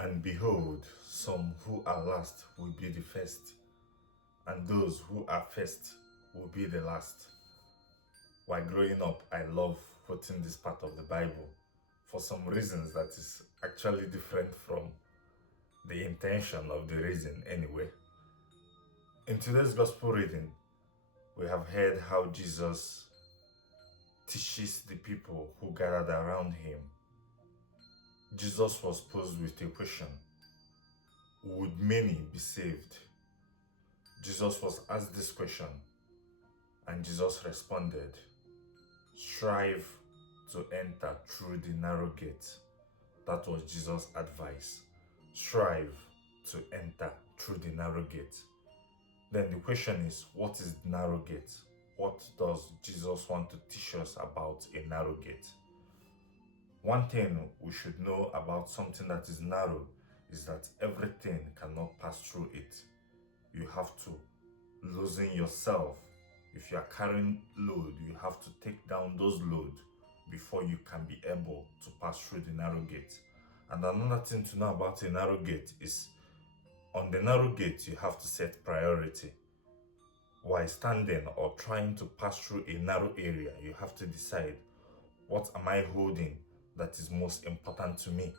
And behold, some who are last will be the first, and those who are first will be the last. While growing up, I love quoting this part of the Bible for some reasons that is actually different from the intention of the reason anyway. In today's gospel reading, we have heard how Jesus teaches the people who gathered around him. Jesus was posed with a question: would many be saved? Jesus was asked this question, and Jesus responded, strive to enter through the narrow gate. That was Jesus' advice. Strive to enter through the narrow gate. Then the question is, what is the narrow gate? What does Jesus want to teach us about a narrow gate? One thing we should know about something that is narrow is that everything cannot pass through it. You have to loosen yourself. If you are carrying load, you have to take down those loads before you can be able to pass through the narrow gate. And another thing to know about a narrow gate is, on the narrow gate, you have to set priority. While standing or trying to pass through a narrow area, you have to decide, what am I holding that is most important to me?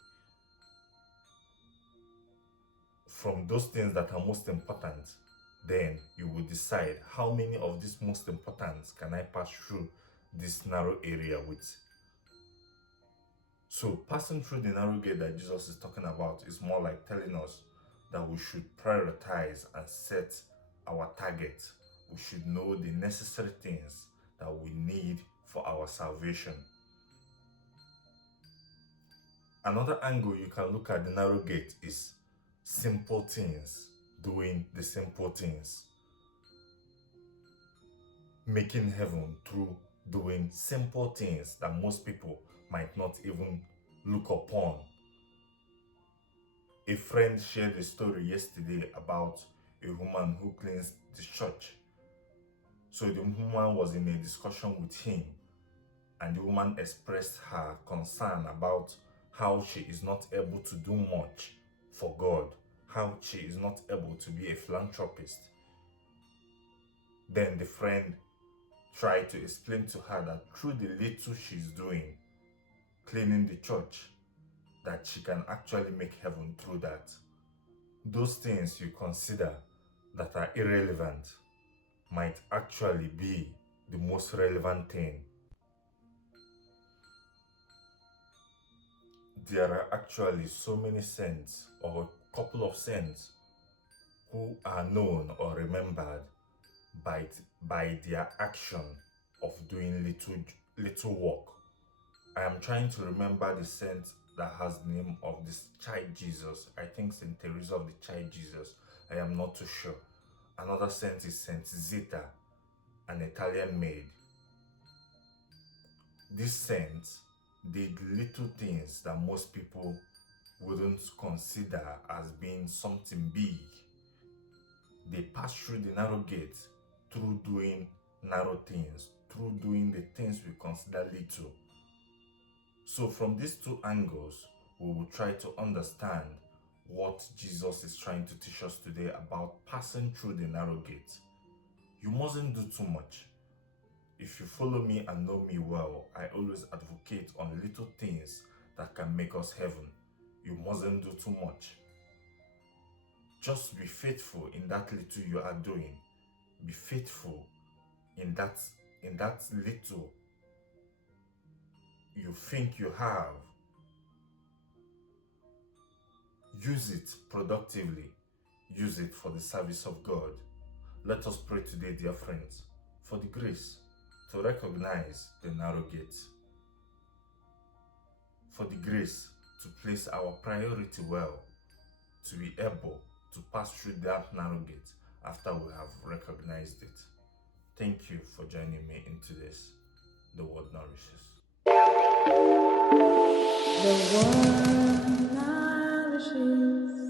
From those things that are most important, then you will decide how many of these most important can I pass through this narrow area with. So passing through the narrow gate that Jesus is talking about is more like telling us that we should prioritize and set our target. We should know the necessary things that we need for our salvation. Another angle you can look at the narrow gate is simple things, doing the simple things. Making heaven through doing simple things that most people might not even look upon. A friend shared a story yesterday about a woman who cleans the church. So the woman was in a discussion with him, and the woman expressed her concern about how she is not able to do much for God, how she is not able to be a philanthropist. Then the friend tried to explain to her that through the little she's doing, cleaning the church, that she can actually make heaven through that. Those things you consider that are irrelevant might actually be the most relevant thing. There are actually so many saints, or a couple of saints, who are known or remembered by their action of doing little work. I am trying to remember the saint that has the name of this child Jesus. I think Saint Teresa of the Child Jesus. I am not too sure. Another saint is Saint Zita, an Italian maid. These saints did little things that most people wouldn't consider as being something big. They passed through the narrow gate through doing narrow things, through doing the things we consider little. So from these two angles, we will try to understand what Jesus is trying to teach us today about passing through the narrow gate. You mustn't do too much. If you follow me and know me well, I always advocate on little things that can make us heaven. You mustn't do too much. Just be faithful in that little you are doing. Be faithful in that little you think you have. Use it productively. Use it for the service of God. Let us pray today, dear friends, for the grace to recognize the narrow gate, for the grace to place our priority well, to be able to pass through that narrow gate after we have recognized it. Thank you for joining me into this. The Word Nourishes. The Word nourishes.